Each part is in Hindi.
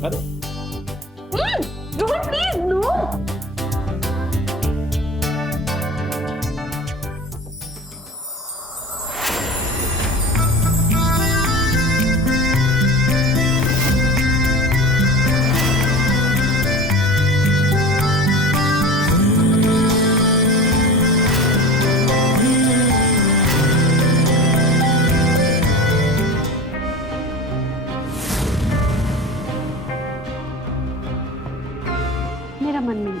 अरे रोहन प्लीज नो। मेरा मन नहीं।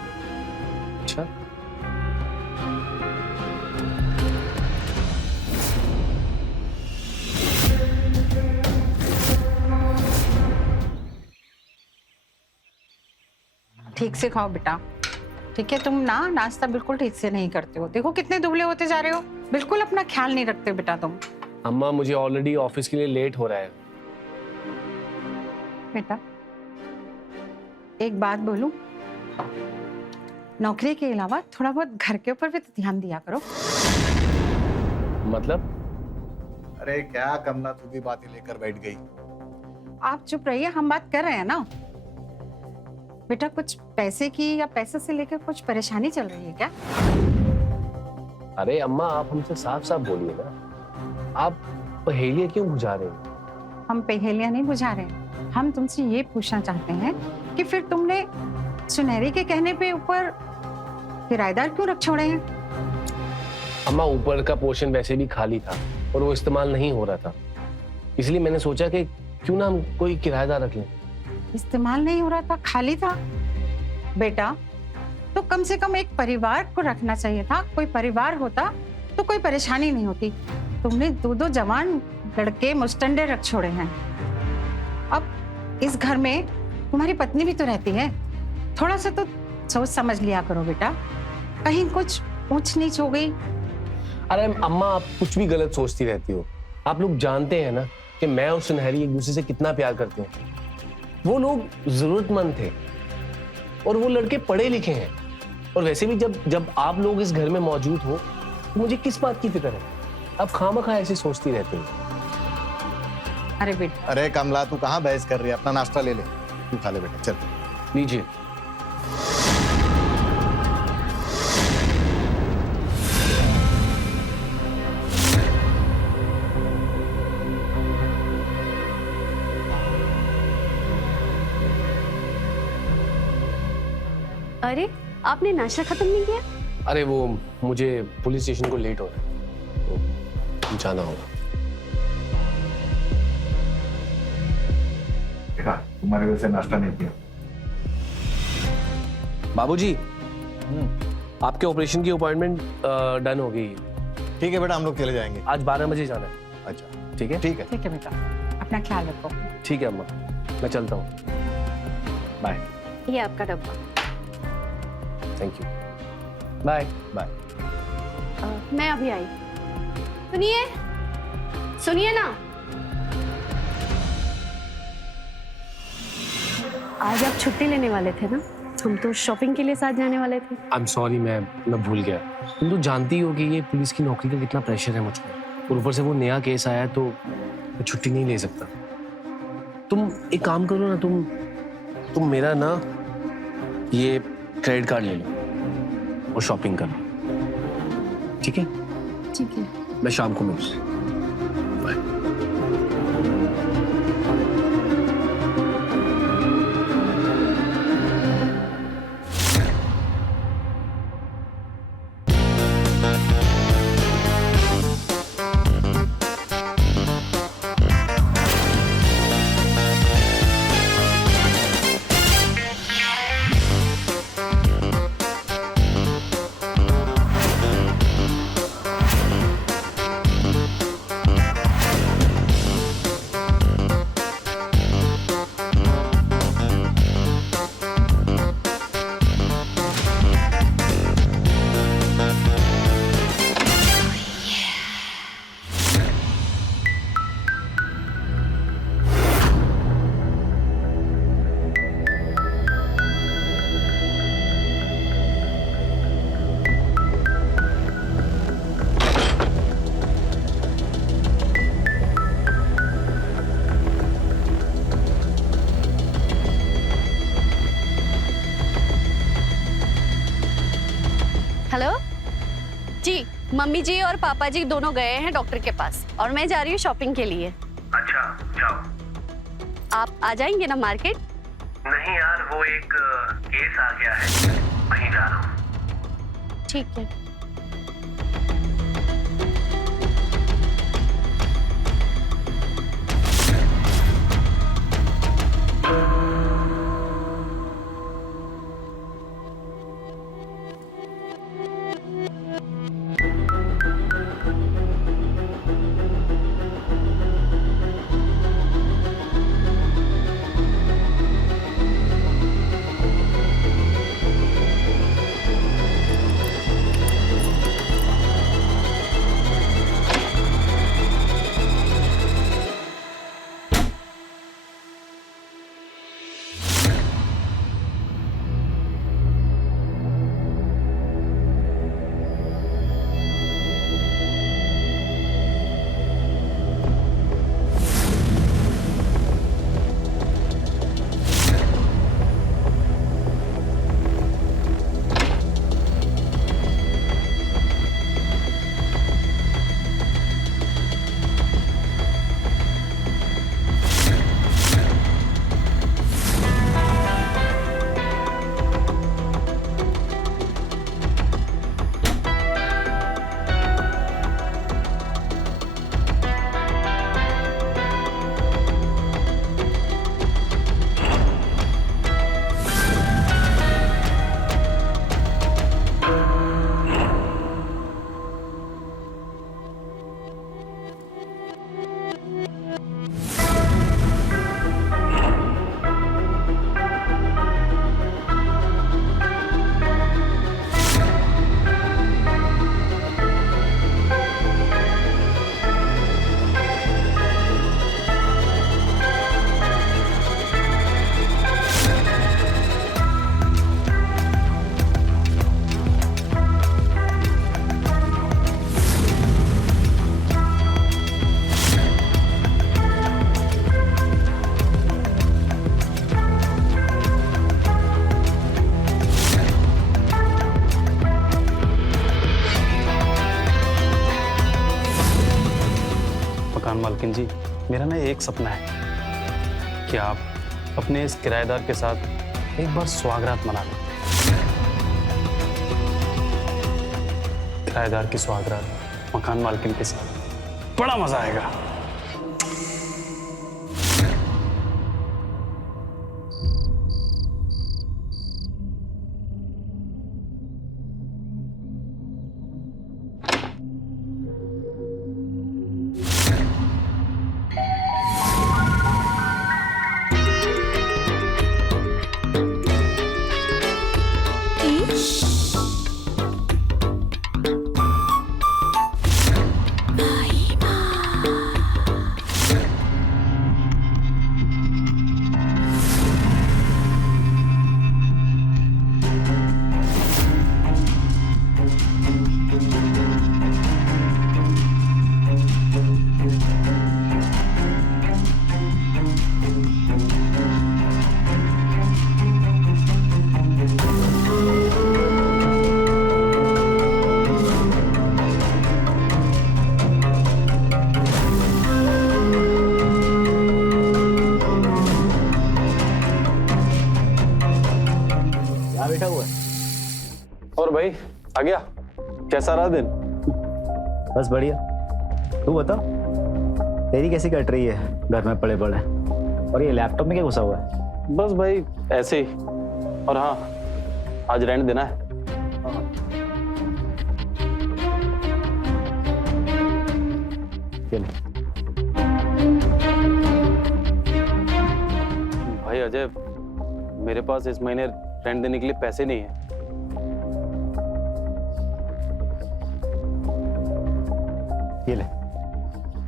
अच्छा, ठीक से खाओ बेटा, ठीक है? तुम ना नाश्ता बिल्कुल ठीक से नहीं करते हो। देखो कितने दुबले होते जा रहे हो, बिल्कुल अपना ख्याल नहीं रखते बेटा तुम। अम्मा मुझे ऑलरेडी ऑफिस के लिए लेट हो रहा है। बेटा एक बात बोलूं, नौकरी के अलावा थोड़ा बहुत घर के ऊपर भी तो ध्यान दिया करो। मतलब? अरे क्या कमला, तू भी बातें लेकर बैठ गई। आप चुप रहिए, हम बात कर रहे हैं ना। बेटा कुछ पैसे की या पैसे से लेकर कुछ परेशानी चल रही है क्या? अरे अम्मा आप हमसे साफ साफ बोलिए ना, आप पहेलियां क्यों बुझा रहे हैं? हम पहेलियां नहीं बुझा रहे हैं, हम तुमसे ये पूछना चाहते हैं कि फिर तुमने सुनहरी के कहने पे ऊपर किराएदार क्यों रख छोड़े हैं? अम्मा ऊपर का पोर्शन वैसे भी खाली था और वो इस्तेमाल नहीं हो रहा था, इसलिए मैंने सोचा कि क्यों ना हम कोई किराएदार रख लें। इस्तेमाल नहीं हो रहा था, खाली था? बेटा तो कम से कम एक परिवार को रखना चाहिए था। कोई परिवार होता तो कोई परेशानी नहीं होती। तुमने दो दो जवान लड़के मुस्टंडे रख छोड़े हैं। अब इस घर में तुम्हारी पत्नी भी तो रहती है, थोड़ा सा तो सोच समझ लिया करो बेटा, कहीं कुछ ऊंच नीच हो गई। अरे अम्मा आप कुछ भी गलत सोचती रहती हो। आप लोग जानते हैं ना कि मैं और सुनहरी एक दूसरे से कितना प्यार करते हैं। वो लोग जरूरतमंद थे और वो लड़के पढ़े लिखे हैं, और वैसे भी जब आप लोग इस घर में मौजूद हो तो मुझे किस बात की फिक्र है? आप खामखा ऐसे सोचती रहती हो। अरे बेटा, अरे कमला तू कहाँ बहस कर रही है, अपना नाश्ता ले ले, तू खा ले बेटा, चल। लीजिए। अरे आपने नाश्ता खत्म नहीं किया? अरे वो मुझे पुलिस स्टेशन को लेट हो रहा है तो जाना होगा। देखा तुम्हारे वजह से नाश्ता नहीं किया। बाबूजी, आपके ऑपरेशन की अपॉइंटमेंट डन हो गई। ठीक है बेटा, हम लोग चले जाएंगे। आज 12 बजे जाना है। अच्छा ठीक है? ठीक है। ठीक है बेटा, अपना ख्याल रखो। ठीक है अम्मा, मैं चलता हूँ। बाय। ये आपका डब्बा। Thank you. Bye bye. मैं अभी आई। सुनिए सुनिए ना, आज आप छुट्टी लेने वाले थे ना? हम तो शॉपिंग के लिए साथ जाने वाले थे। आई एम सॉरी, मैं भूल गया। तुम तो जानती हो कि ये पुलिस की नौकरी का कितना प्रेशर है मुझ पर, और ऊपर से वो नया केस आया तो मैं छुट्टी नहीं ले सकता। तुम एक काम करो ना, तुम मेरा ना ये क्रेडिट कार्ड ले लो और शॉपिंग कर लो, ठीक है? ठीक है। मैं शाम को मिलूँ। बाय। मम्मी जी और पापा जी दोनों गए हैं डॉक्टर के पास और मैं जा रही हूँ शॉपिंग के लिए। अच्छा जाओ। आप आ जाएंगे ना मार्केट? नहीं यार, वो एक केस आ गया है, वहीं जा रहा हूँ। ठीक है। मालकिन जी, मेरा ना एक सपना है कि आप अपने इस किराएदार के साथ एक बार सुहागरात मना लें। किराएदार की सुहागरात मकान मालकिन के साथ, बड़ा मजा आएगा। बैठा हुआ है। और भाई आ गया, कैसा रहा दिन? बस बढ़िया, तू बता तेरी कैसी कट रही है घर में पड़े पड़े? और ये लैपटॉप में क्या घुसा हुआ है? बस भाई ऐसे ही। और हाँ, आज रेंट देना है। भाई अजय, मेरे पास इस महीने रेंट देने के लिए पैसे नहीं है। ये ले।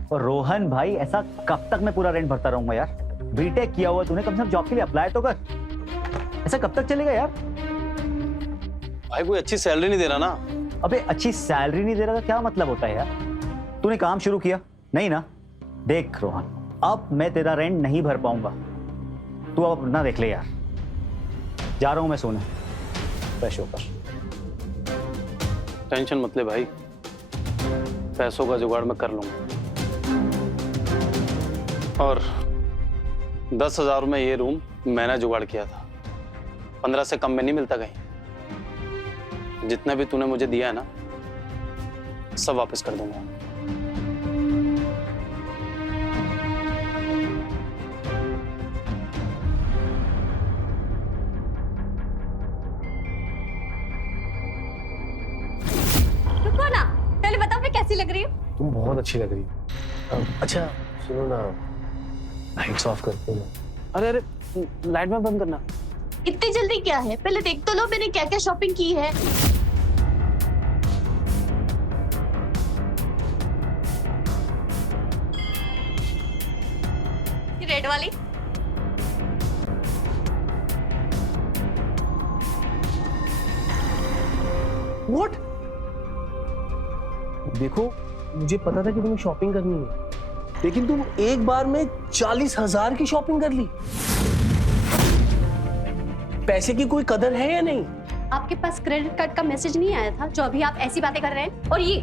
और रोहन भाई, ऐसा कब तक मैं पूरा रेंट भरता रहूंगा यार? बीटेक किया हुआ तूने, कम से कम जॉब के लिए अप्लाई तो कर। ऐसा कब तक चलेगा यार? भाई कोई अच्छी सैलरी नहीं दे रहा ना। अबे अच्छी सैलरी नहीं दे रहा, क्या मतलब होता है यार? तूने काम शुरू किया नहीं ना? देख रोहन, अब मैं तेरा रेंट नहीं भर पाऊंगा, तू अब अपना देख ले यार। जा रहा हूं मैं सोने, फ्रेश होकर। टेंशन मत ले भाई, पैसों का जुगाड़ मैं कर लूंगा। और 10,000 में ये रूम मैंने जुगाड़ किया था, 15 से कम में नहीं मिलता कहीं। जितना भी तूने मुझे दिया है ना, सब वापस कर दूंगा। रुको ना, पहले बताओ मैं कैसी लग रही हूँ? तुम बहुत अच्छी लग रही हो। अच्छा सुनो ना, लाइट्स ऑफ करते हो। अरे अरे, लाइट में बंद करना। इतनी जल्दी क्या है? पहले देख तो लो मैंने क्या क्या शॉपिंग की है। ये रेड वाली, What? देखो, मुझे पता था कि तुम्हें शॉपिंग करनी है, लेकिन तुम एक बार में 40,000 की शॉपिंग कर ली। पैसे की कोई कदर है या नहीं? आपके पास क्रेडिट कार्ड का मैसेज नहीं आया था जो अभी आप ऐसी बातें कर रहे हैं? और ये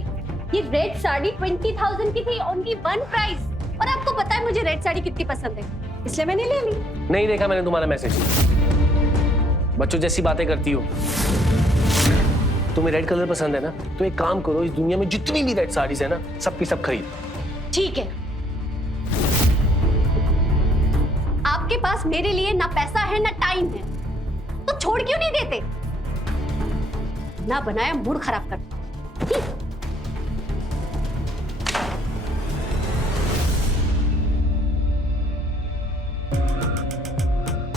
रेड साड़ी 20,000 की थी, ओनली वन प्राइस। और आपको पता है मुझे रेड साड़ी कितनी पसंद है, इसलिए मैंने ले ली। नहीं देखा मैंने तुम्हारा मैसेज। बच्चों जैसी बातें करती हो। तुम्हें रेड कलर पसंद है ना, तो एक काम करो, इस दुनिया में जितनी भी रेड साड़ीज है ना, सबकी सब खरीद। ठीक है, आपके पास मेरे लिए ना पैसा है ना टाइम है, तो छोड़ क्यों नहीं देते? ना बनाया मूड खराब कर।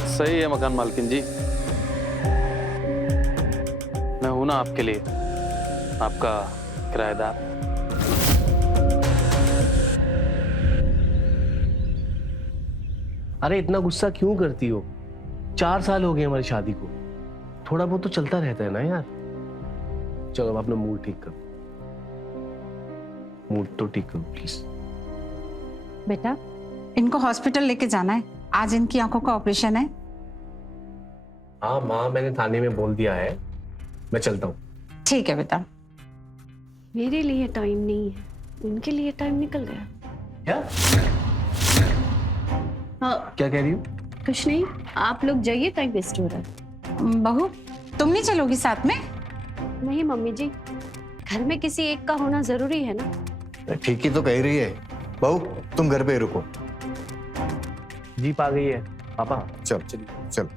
सही है मकान मालकिन जी, मैं हूं ना आपके लिए, आपका किराएदार। अरे इतना गुस्सा क्यों करती हो? 4 साल हो गए हमारी शादी को, थोड़ा बहुत तो चलता रहता है ना यार। चलो अब अपना मूड ठीक करो, मूड तो ठीक करो प्लीज। बेटा, इनको हॉस्पिटल लेके जाना है, आज इनकी आंखों का ऑपरेशन है। हाँ माँ, मैंने थाने में बोल दिया है, मैं चलता हूँ। ठीक है बेटा। मेरे लिए टाइम नहीं है, उनके लिए टाइम निकल गया। क्या हाँ, क्या कह रही हो? कुछ नहीं, आप लोग जाइए, टाइम वेस्ट हो रहा है। बहू, तुम नहीं चलोगी साथ में? नहीं मम्मी जी, घर में किसी एक का होना जरूरी है ना। ठीक ही तो कह रही है बहू, तुम घर पे ही रुको। जीप आ गई है पापा। चल चल।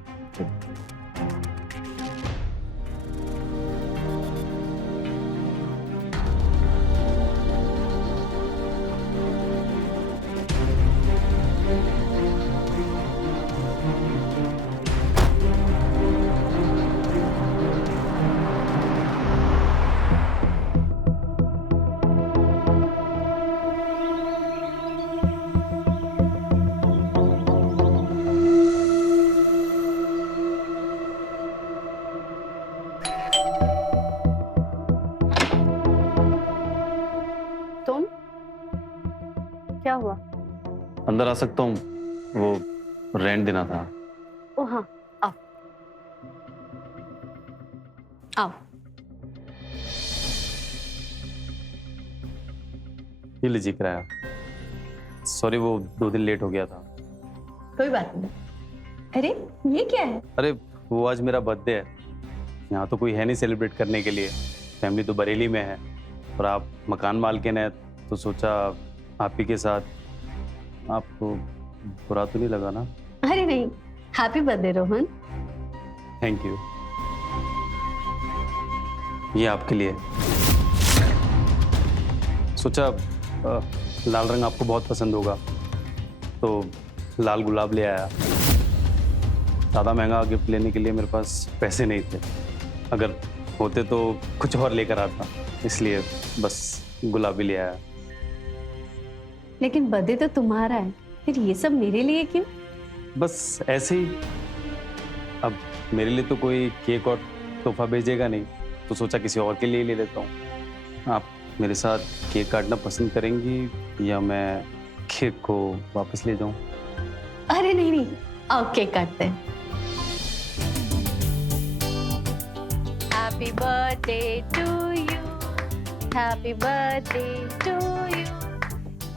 तुम क्या हुआ? अंदर आ सकता हूँ? वो रेंट देना था। ओ हाँ, आओ आओ। ये लीजिए किराया। सॉरी, वो 2 दिन लेट हो गया था। कोई बात नहीं। अरे ये क्या है? अरे वो आज मेरा बर्थडे है, यहाँ तो कोई है नहीं सेलिब्रेट करने के लिए, फैमिली तो बरेली में है, और आप मकान मालकिन है तो सोचा आप ही के साथ। आपको बुरा तो नहीं लगा ना? अरे नहीं, happy birthday Rohan. Thank you. ये आपके लिए। सोचा लाल रंग आपको बहुत पसंद होगा, तो लाल गुलाब ले आया। ज़्यादा महंगा गिफ्ट लेने के लिए मेरे पास पैसे नहीं थे, अगर होते तो कुछ और लेकर आता, इसलिए बस गुलाबी ले आया। लेकिन बर्थडे तो तुम्हारा है, फिर ये सब मेरे लिए क्यों? बस ऐसे ही। अब मेरे लिए तो कोई केक और तोहफा भेजेगा नहीं, तो सोचा किसी और के लिए ले लेता हूँ। आप मेरे साथ केक काटना पसंद करेंगी या मैं केक को वापस ले जाऊँ? अरे नहीं नहीं, आओ केक काटते हैं। Happy birthday to you, Happy birthday to you.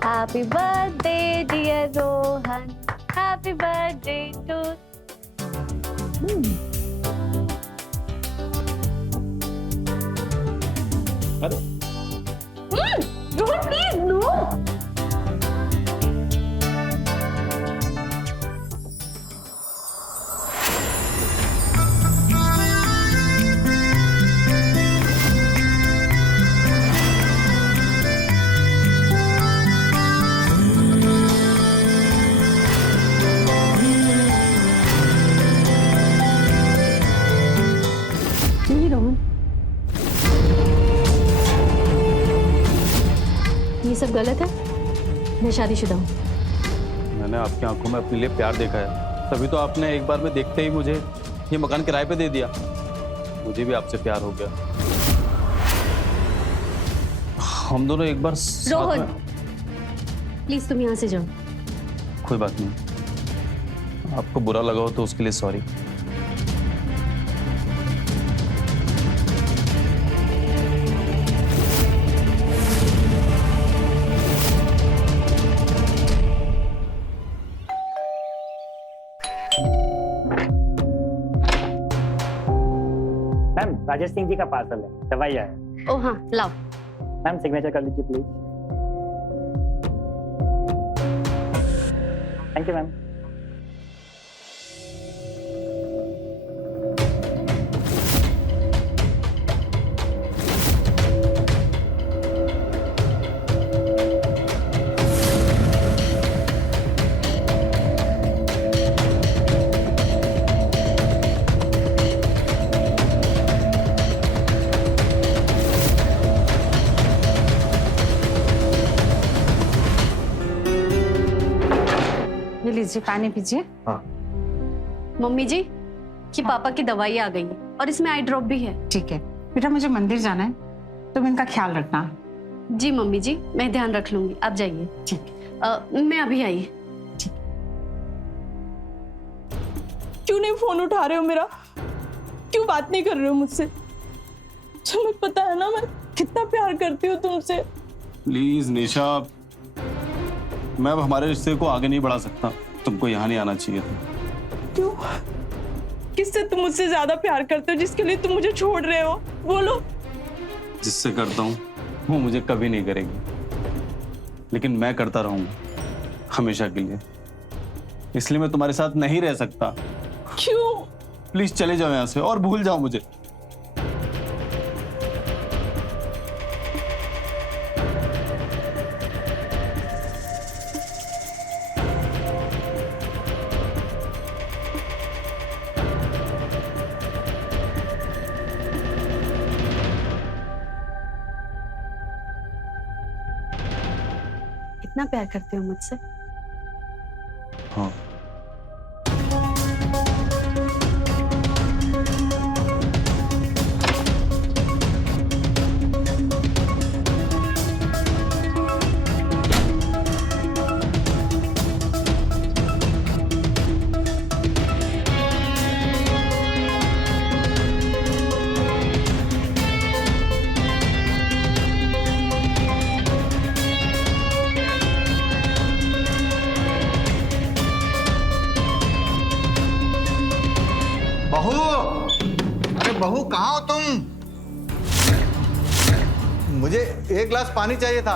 Happy birthday, dear Rohan. Happy birthday to. Rohan, please, no. नहीं रोहन, ये सब गलत है। मैं शादीशुदा हूँ। मैंने आपकी आंखों में अपने लिए प्यार देखा है, तभी तो आपने एक बार में देखते ही मुझे ये मकान किराए पे दे दिया। मुझे भी आपसे प्यार हो गया। हम दोनों एक बार साथ रोहन, में... प्लीज तुम यहाँ से जाओ। कोई बात नहीं, आपको बुरा लगा हो तो उसके लिए सॉरी। मैम, राजेश सिंह जी का पार्सल है, दवाई आया। ओ हाँ, लाओ। मैम सिग्नेचर कर लीजिए प्लीज। Thank you ma'am. ये लीजिए, पानी पीजिए। मम्मी जी, ये पापा की दवाई आ गई है और इसमें आई ड्रॉप भी है। ठीक है बेटा, मुझे मंदिर जाना है, तुम इनका ख्याल रखना। जी मम्मी जी, मैं ध्यान रख लूंगी, आप जाइए। ठीक। मैं अभी आई। क्यों नहीं फोन उठा रहे हो मेरा? क्यों बात नहीं कर रहे हो मुझसे? तुम्हें पता है ना मैं कितना प्यार करती हूँ तुमसे। प्लीज निशा, मैं अब हमारे रिश्ते को आगे नहीं बढ़ा सकता। तुमको यहाँ नहीं आना चाहिए था। क्यों? किससे तुम मुझसे ज्यादा प्यार करते हो जिसके लिए तुम मुझे छोड़ रहे हो? बोलो। जिससे करता हूँ वो मुझे कभी नहीं करेगी, लेकिन मैं करता रहूंगा हमेशा के लिए। इसलिए मैं तुम्हारे साथ नहीं रह सकता। क्यों? प्लीज चले जाओ यहाँ से और भूल जाओ मुझे। कितना प्यार करते हो मुझसे? हाँ, बहू, अरे बहू कहाँ हो तुम? मुझे एक गिलास पानी चाहिए था।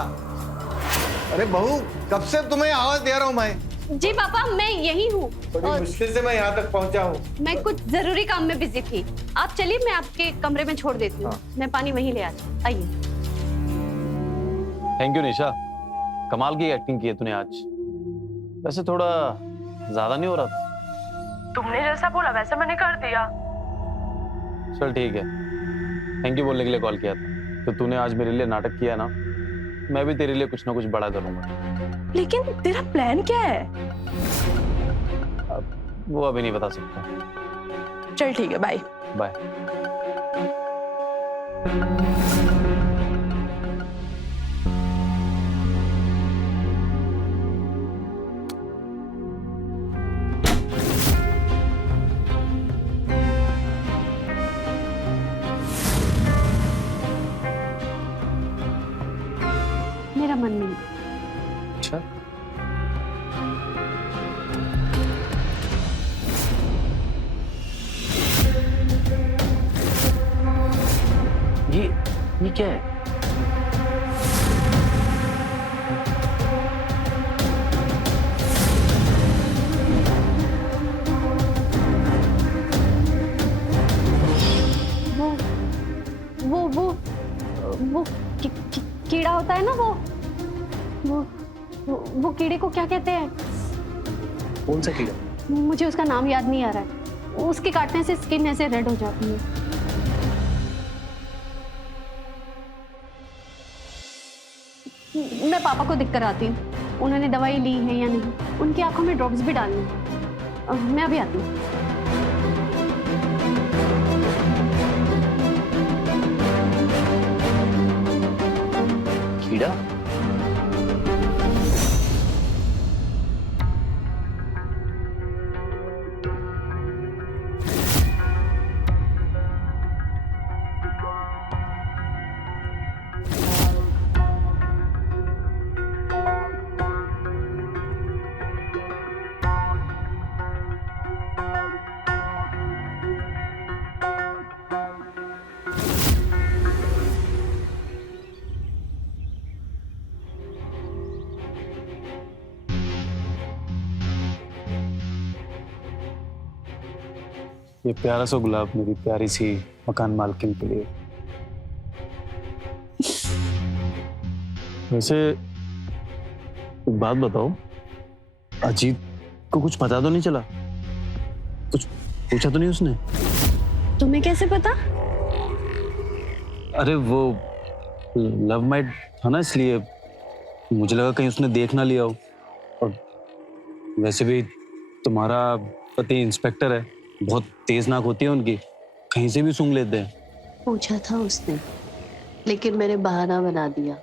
अरे बहू, कब से तुम्हें आवाज दे रहा हूँ मैं। जी पापा, मैं यही हूँ। बड़ी मुश्किल से मैं यहाँ तक पहुँचा हूँ। मैं कुछ जरूरी काम में बिजी थी। आप चलिए, मैं आपके कमरे में छोड़ देती हूँ। हाँ। मैं पानी वहीं ले आती हूँ। आइए। थैंक यू निशा, कमाल की एक्टिंग की है तूने आज। वैसे थोड़ा ज्यादा नहीं हो रहा था? तुमने जैसा बोला वैसा मैंने कर दिया। चल ठीक है, थैंक यू बोलने के लिए कॉल किया था। तो तूने आज मेरे लिए नाटक किया ना, मैं भी तेरे लिए कुछ ना कुछ बड़ा करूंगा। लेकिन तेरा प्लान क्या है? अब वो अभी नहीं बता सकता। चल ठीक है, बाय। बाय। क्या है? वो कीड़ा होता है ना, वो कीड़े को क्या कहते हैं? कौन सा कीड़ा? मुझे उसका नाम याद नहीं आ रहा है। उसके काटने से स्किन ऐसे रेड हो जाती है। मैं पापा को दिख कर आती हूँ, उन्होंने दवाई ली है या नहीं। उनकी आंखों में ड्रॉप्स भी डालनी है। मैं अभी आती हूँ। कीड़ा? ये प्यारा सा गुलाब मेरी प्यारी सी मकान मालकिन के लिए। वैसे एक बात बताओ, अजीत को कुछ पता तो नहीं चला? कुछ पूछा तो नहीं उसने? तुम्हें कैसे पता? अरे वो लव माइट था ना, इसलिए मुझे लगा कहीं उसने देख ना लिया हो। और वैसे भी तुम्हारा पति इंस्पेक्टर है, बहुत तेज नाक होती है उनकी, कहीं से भी सूंघ लेते हैं। पूछा था उसने, लेकिन मैंने बहाना बना दिया।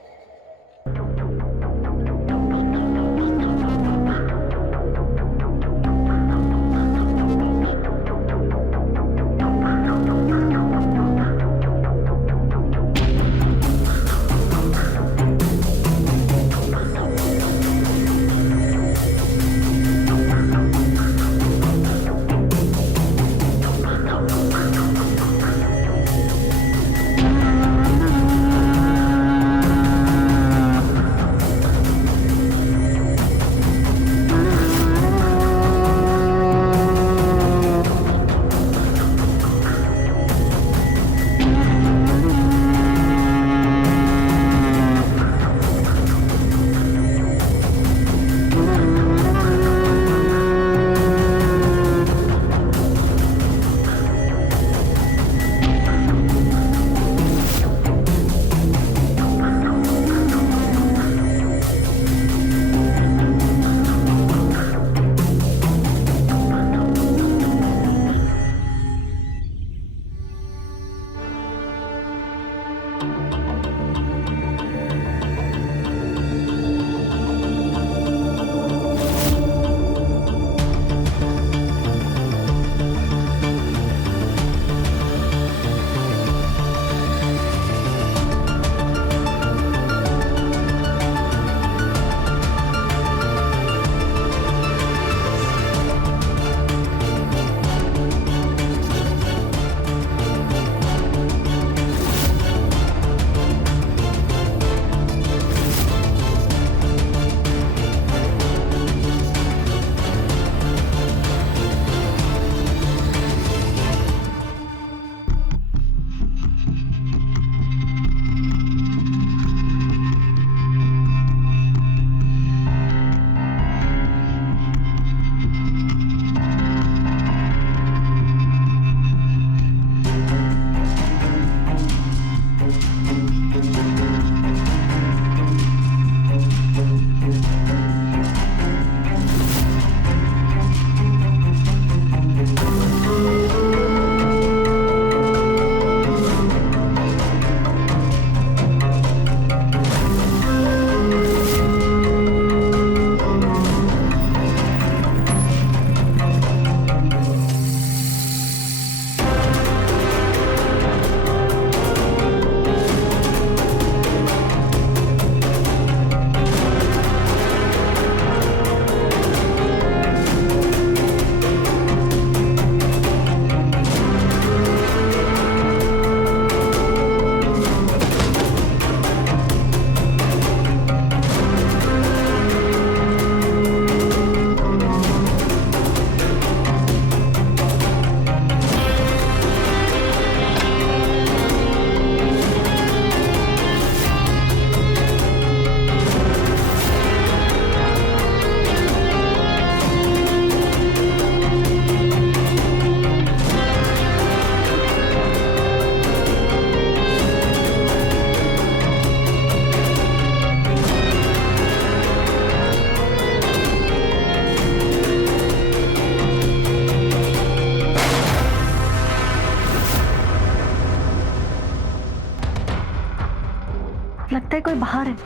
लगता है कोई बाहर है।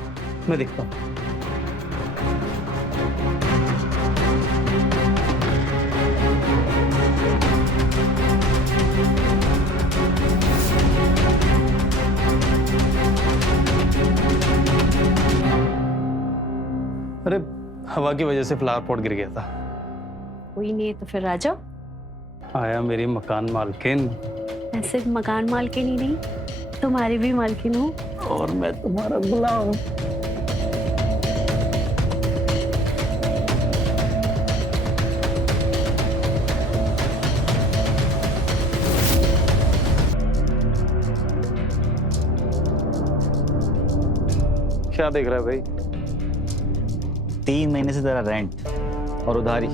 मैं देखता हूँ। अरे हवा की वजह से फ्लावर पॉट गिर गया था। कोई नहीं है तो फिर आ जाओ। आया मेरी मकान मालकिन। मैं सिर्फ मकान मालकिन ही नहीं, तुम्हारी भी मालकिन हूँ। और मैं तुम्हारा गुलाम। क्या देख रहा है भाई? 3 महीने से तेरा रेंट और उधारी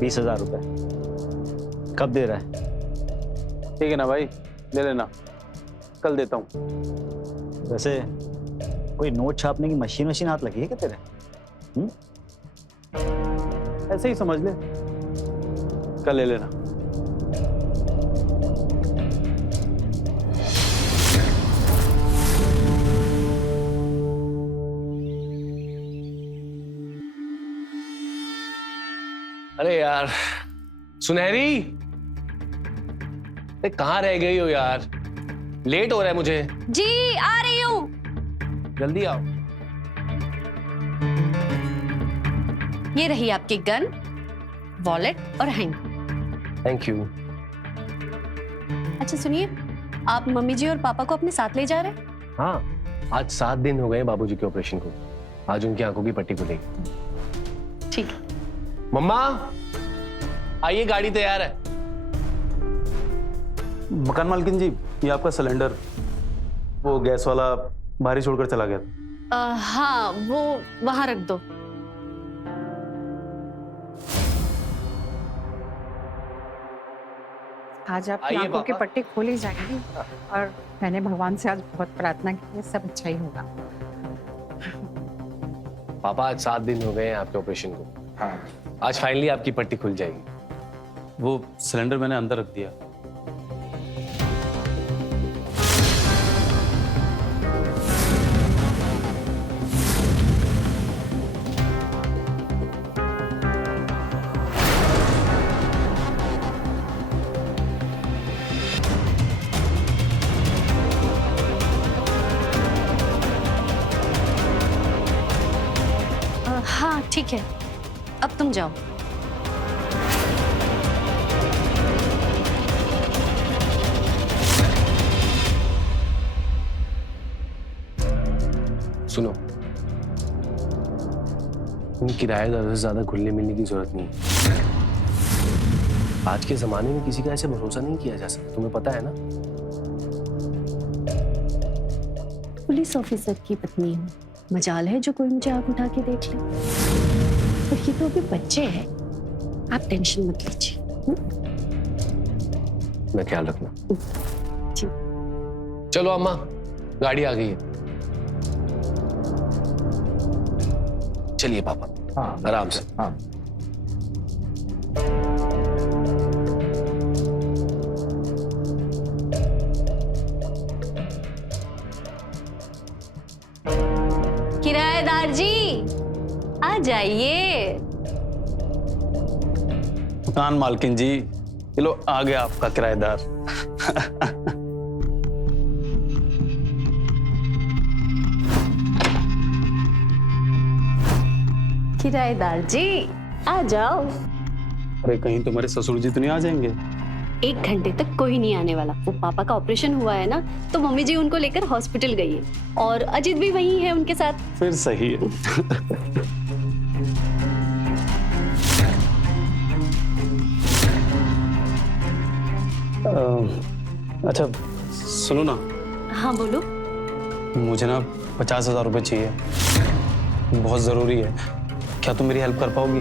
20,000 रुपए कब दे रहा है? ठीक है ना भाई, ले लेना, कल देता हूँ। वैसे कोई नोट छापने की मशीन हाथ लगी है क्या तेरे? ऐसे ही समझ ले, कल ले लेना। अरे यार सुनहरी, अरे कहाँ रह गई हो यार? लेट हो रहा है मुझे। जी आ रही हूँ। जल्दी आओ। ये रही आपकी गन, वॉलेट और हैंग। Thank you. अच्छा सुनिए, आप मम्मी जी और पापा को अपने साथ ले जा रहे हैं? हाँ, आज 7 दिन हो गए बाबूजी के ऑपरेशन को। आज उनकी आंखों की पट्टी खुलेगी। ठीक है। मम्मा आइए, गाड़ी तैयार है। मकान मालकिन जी, ये आपका सिलेंडर, वो गैस वाला बाहर ही छोड़कर चला गया था। हाँ, वो वहां रख दो। आज आपकी आइए आंखों की पापा। पट्टी खोली जाएगी और मैंने भगवान से आज बहुत प्रार्थना की है, सब अच्छा ही होगा। पापा आज 7 दिन हो गए हैं आपके ऑपरेशन को। हाँ। आज फाइनली आपकी पट्टी खुल जाएगी। वो सिलेंडर मैंने अंदर रख दिया। हाँ ठीक है, अब तुम जाओ। सुनो, उन किराएदारों से ज्यादा घुलने मिलने की जरूरत नहीं है। आज के जमाने में किसी का ऐसे भरोसा नहीं किया जा सकता, तुम्हें पता है ना। पुलिस ऑफिसर की पत्नी हूँ, मजाल है जो कोई मुझे आंख उठा के देख ले। और ये तो अभी बच्चे हैं, आप टेंशन मत लीजिए। मैं ख्याल रखना। ठीक। चलो अम्मा, गाड़ी आ गई है। चलिए पापा। हाँ, आराम से। हाँ। किराएदार जी आ जाइए। मकान मालकिन जी, ये लो आ गया आपका किराएदार। किराएदार जी आ जाओ। अरे कहीं तुम्हारे ससुर जी तो नहीं आ जाएंगे? 1 घंटे तक कोई नहीं आने वाला। वो पापा का ऑपरेशन हुआ है ना, तो मम्मी जी उनको लेकर हॉस्पिटल गई है और अजित भी वहीं है उनके साथ। फिर सही है। अच्छा सुनो ना, हाँ बोलो। मुझे ना 50,000 रुपए चाहिए, बहुत जरूरी है। क्या तुम मेरी हेल्प कर पाओगी?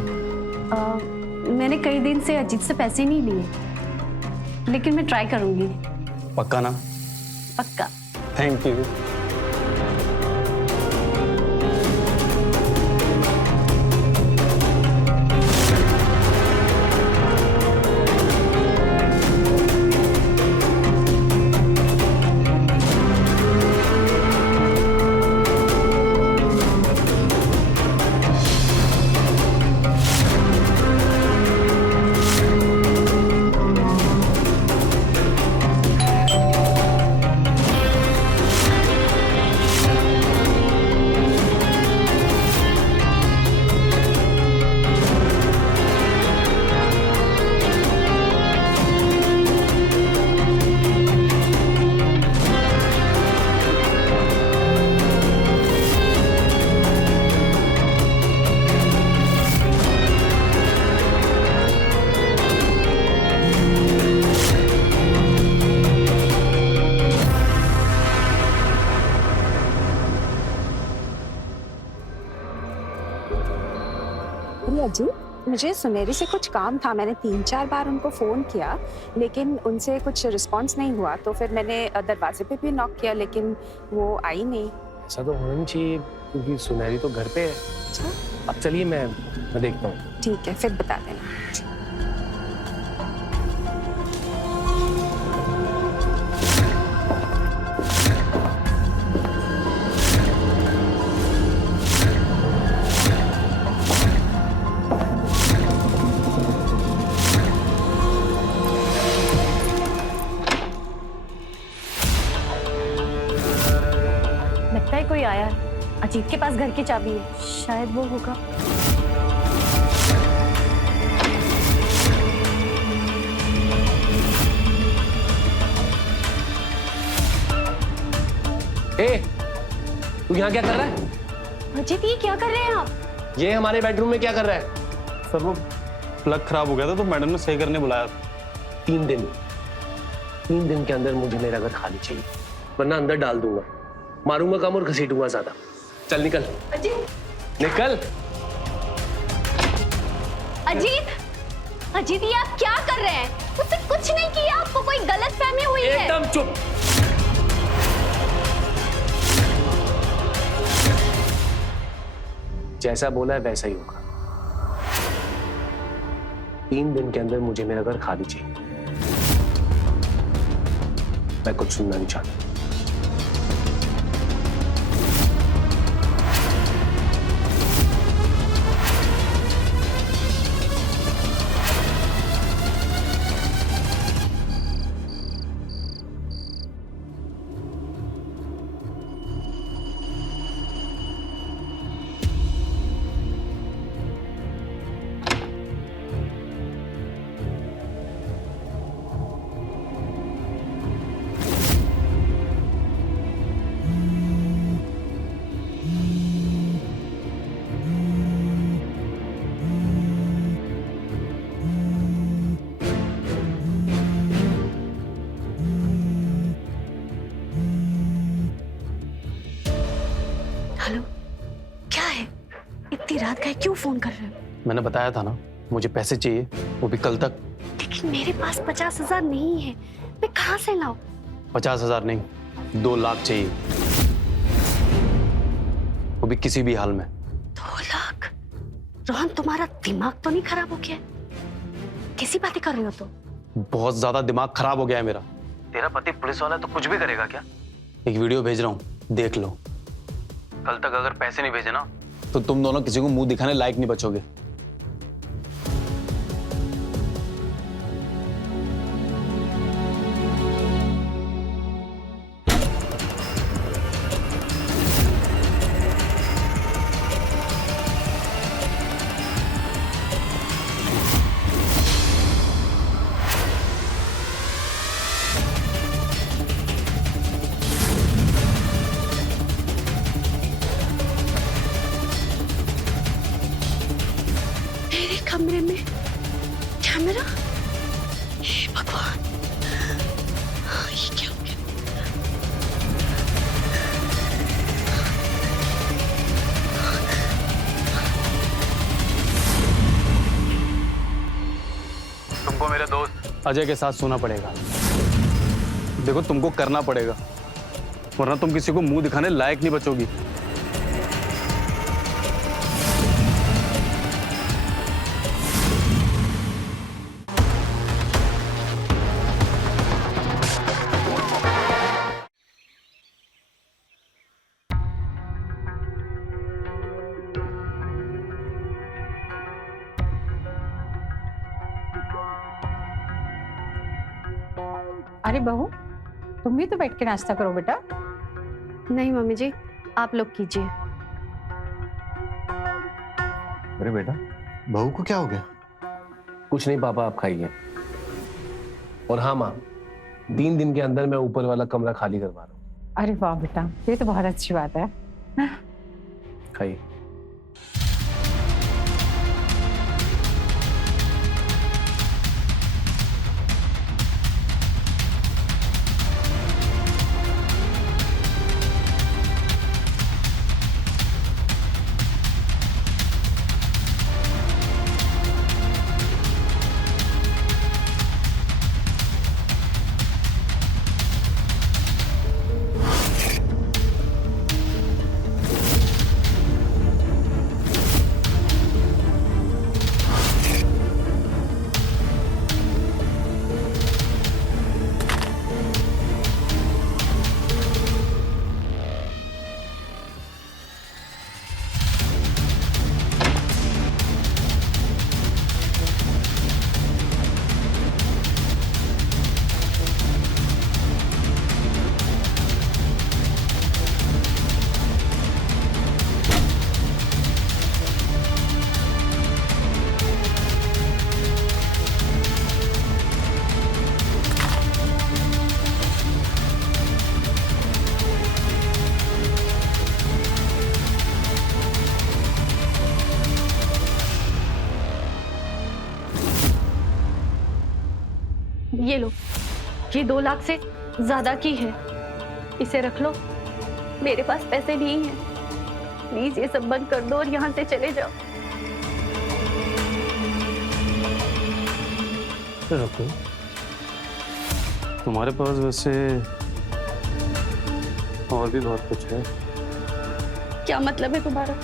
मैंने कई दिन से अजीत से पैसे नहीं लिए, लेकिन मैं ट्राई करूंगी। पक्का ना? पक्का। Thank you. मुझे सुनहरी से कुछ काम था, मैंने 3-4 बार उनको फ़ोन किया लेकिन उनसे कुछ रिस्पांस नहीं हुआ, तो फिर मैंने दरवाजे पे भी नॉक किया लेकिन वो आई नहीं। ऐसा तो होना नहीं चाहिए क्योंकि सुनहरी तो घर पे है। अच्छा अब चलिए मैं देखता हूँ। ठीक है, फिर बता देना। लगता है कोई आया है। अजीत के पास घर की चाबी है, शायद वो होगा। ए, तू यहाँ क्या कर रहा है? अजीत ये क्या कर रहे हैं आप? ये हमारे बेडरूम में क्या कर रहा है? सर वो प्लग खराब हो गया था तो मैडम ने सही करने बुलाया था। 3 दिन के अंदर मुझे मेरा घर खाली चाहिए, वरना अंदर डाल दूंगा, मारूंगा कम और घसीटूंगा ज्यादा। चल निकल। अजीत, निकल। अजीत ये आप क्या कर रहे हैं? उससे कुछ नहीं किया, आपको कोई गलतफहमी हुई है। एकदम चुप। जैसा बोला है वैसा ही होगा। 3 दिन के अंदर मुझे मेरा घर खाली चाहिए। मैं कुछ सुनना नहीं चाहता। हेलो, क्या है? इतनी रात का क्यों फोन कर रहे हो? मैंने बताया था ना मुझे पैसे चाहिए, वो भी कल तक। लेकिन मेरे पास 50,000 नहीं है, मैं कहाँ से लाऊं? 50,000 नहीं, 2 लाख चाहिए, वो भी किसी भी हाल में। 2 लाख? रोहन तुम्हारा दिमाग तो नहीं खराब हो गया? कैसी बातें कर रहे हो तुम? बहुत ज्यादा दिमाग खराब हो गया है मेरा। तेरा पति पुलिस वाला है तो कुछ भी करेगा क्या? एक वीडियो भेज रहा हूँ, देख लो। कल तक अगर पैसे नहीं भेजे ना तो तुम दोनों किसी को मुंह दिखाने लायक नहीं बचोगे। मेरे कमरे में कैमरा? हे भगवान, ये क्या हो गया? तुमको मेरे दोस्त अजय के साथ सोना पड़ेगा। देखो तुमको करना पड़ेगा, वरना तुम किसी को मुंह दिखाने लायक नहीं बचोगी। अरे बहू, तुम भी तो बैठ के नाश्ता करो बेटा। नहीं मम्मी जी, आप लोग कीजिए। अरे बेटा, बहू को क्या हो गया? कुछ नहीं पापा, आप खाइए। और हाँ माँ, 3 दिन के अंदर मैं ऊपर वाला कमरा खाली करवा रहा हूँ। अरे वाह बेटा, ये तो बहुत अच्छी बात है। खाइए। ये लो, ये 2 लाख से ज्यादा की है, इसे रख लो। मेरे पास पैसे नहीं है, प्लीज ये सब बंद कर दो और यहाँ से चले जाओ। रुको, तुम्हारे पास वैसे और भी बहुत कुछ है। क्या मतलब है तुम्हारा?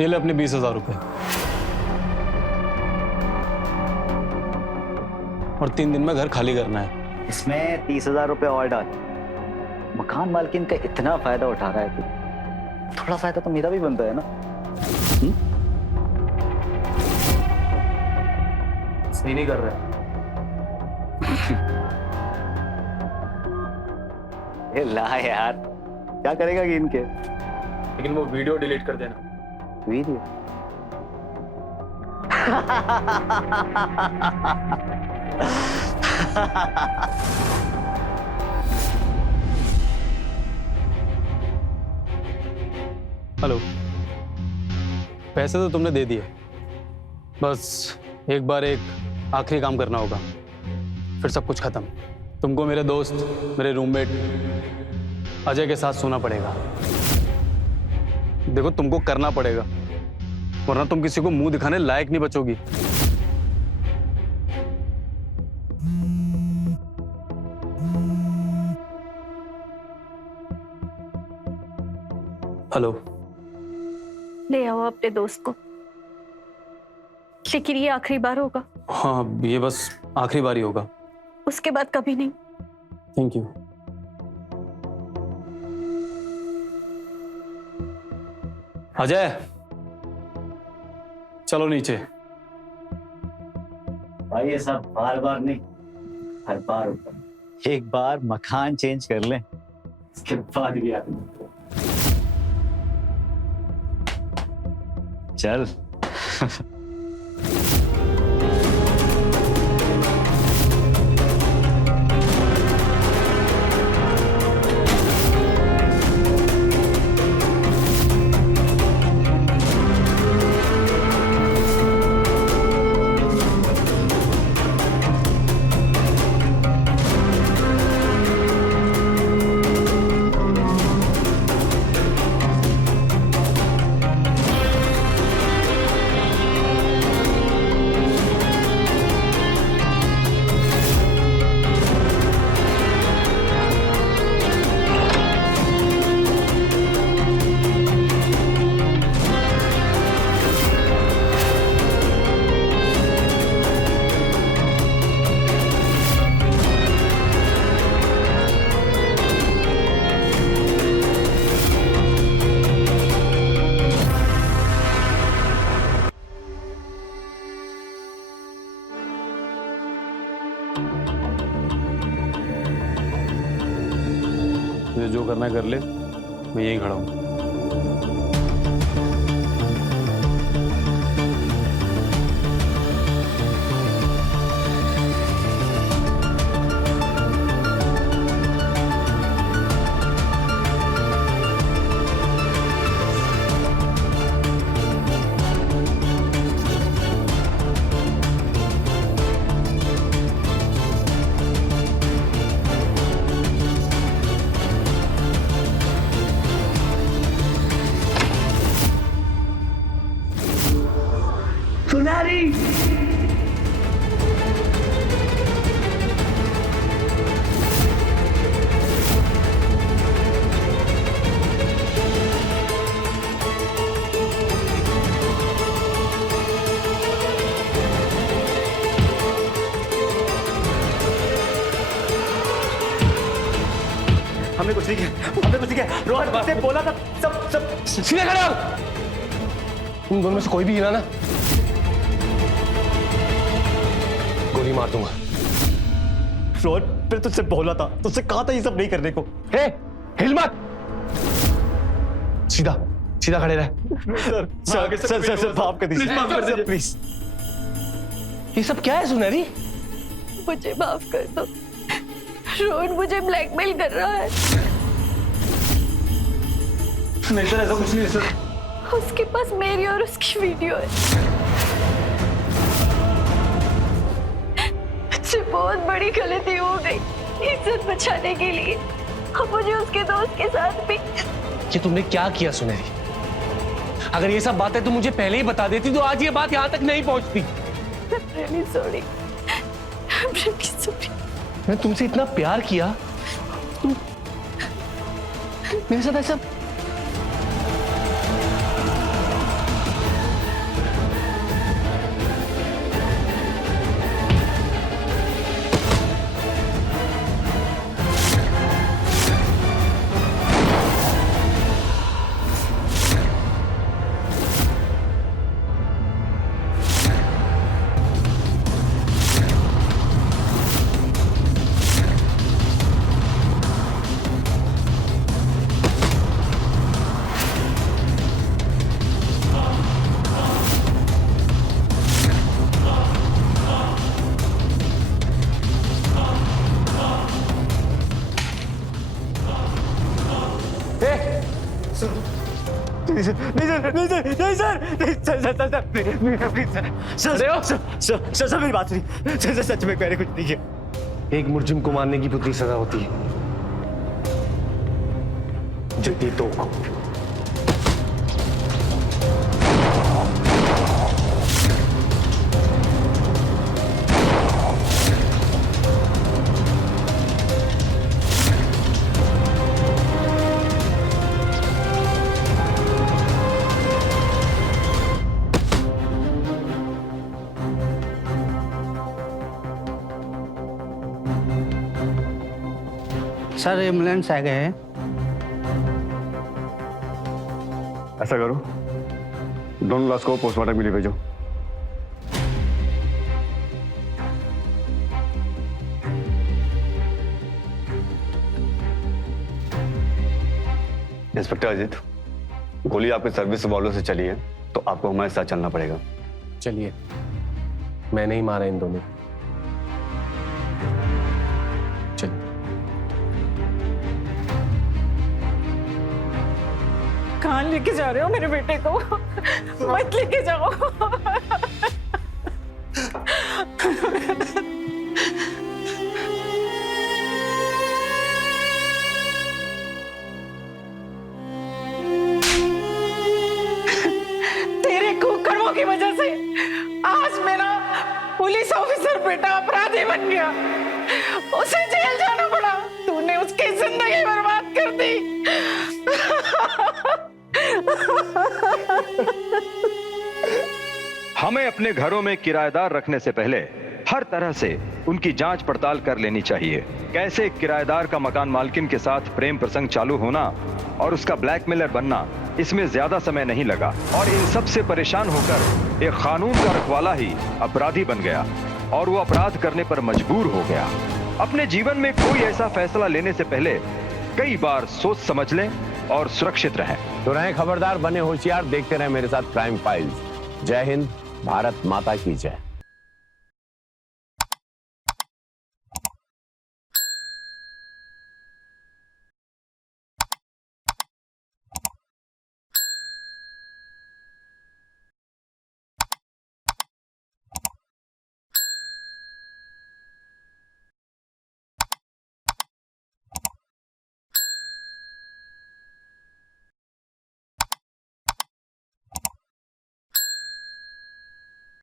ये ले अपने 20,000 रुपए और 3 दिन में घर खाली करना है। इसमें 30,000 रुपए और डाल। मकान मालकिन का इतना फायदा उठा रहा है तू, थोड़ा फायदा तो मेरा भी बनता है ना। सही नहीं कर रहा ये ला यार, क्या करेगा गिन के? लेकिन वो वीडियो डिलीट कर देना। वीडियो? हेलो, पैसे तो तुमने दे दिए, बस एक बार एक आखिरी काम करना होगा, फिर सब कुछ खत्म। तुमको मेरे दोस्त, मेरे रूममेट अजय के साथ सोना पड़ेगा। देखो, तुमको करना पड़ेगा, वरना तुम किसी को मुंह दिखाने लायक नहीं बचोगी। हेलो, ले आओ अपने दोस्त को, लेकिन ये आखिरी बार होगा। हाँ, ये बस आखिरी बार ही होगा, उसके बाद कभी नहीं। Thank you. अजय, चलो नीचे। भाई ये सब बार बार नहीं, हर बार ऊपर। एक बार मकान चेंज कर लें, इसके बाद भी आते। चल। तुझे जो करना है कर ले, मैं यहीं खड़ा हूँ। हमने कुछ नहीं किया रोहन मुझसे बोला था सब सीधे खड़े हो। तुम दोनों में से कोई भी हिला ना, गोली मार दूंगा। रोहन मैंने तुझसे बोला था, तुझसे कहा था ये सब नहीं करने को। हे, हिल मत। सीधा सीधा खड़े रहे। सर माफ कर दीजिए प्लीज। ये सब क्या है सुनहरी? मुझे माफ कर दो। रोहन मुझे ब्लैकमेल कर रहा है। नहीं सर, ऐसा कुछ नहीं है सर। उसके पास मेरी और उसकी वीडियो है। मुझसे बहुत बड़ी गलती हो गई। इज्जत बचाने के लिए अब मुझे उसके दोस्त के साथ भी। ये तुमने क्या किया सुनहरी? अगर ये सब बातें तुम मुझे पहले ही बता देती तो आज ये बात यहाँ तक नहीं पहुंचती। I'm sorry. I'm really sorry. मैं तुमसे इतना प्यार किया, तुम मेरे साथ ऐसा। सर मेरी बात सुनिए। सर सच में मैंने कुछ नहीं किया। एक मुर्जिम को मारने की पुतली सजा होती है, जद्दी तो को। सर एम्बुलेंस आ गए हैं। ऐसा करो, दोनों लाश को पोस्टमार्टम के लिए भेजो। इंस्पेक्टर अजीत, गोली आपके सर्विस वालों से चली है तो आपको हमारे साथ चलना पड़ेगा। चलिए, मैंने ही मारा इन दोनों। चलिए। कहाँ लेके जा रहे हो मेरे बेटे को? मत लेके जाओ। तेरे कुकर्मों की वजह से आज मेरा पुलिस ऑफिसर बेटा अपराधी बन गया। उसे जेल जाना पड़ा। तूने उसकी जिंदगी बर्बाद कर दी। हमें अपने घरों में किराएदार रखने से पहले हर तरह से उनकी जांच पड़ताल कर लेनी चाहिए। कैसे किराएदार का मकान मालकिन के साथ प्रेम प्रसंग चालू होना और उसका ब्लैकमेलर बनना, इसमें ज्यादा समय नहीं लगा और इन सब से परेशान होकर एक कानून का रखवाला ही अपराधी बन गया और वो अपराध करने पर मजबूर हो गया। अपने जीवन में कोई ऐसा फैसला लेने से पहले कई बार सोच समझ लें और सुरक्षित रहें। तो रहें खबरदार, बने होशियार, देखते रहें मेरे साथ क्राइम फाइल्स। जय हिंद, भारत माता की जय।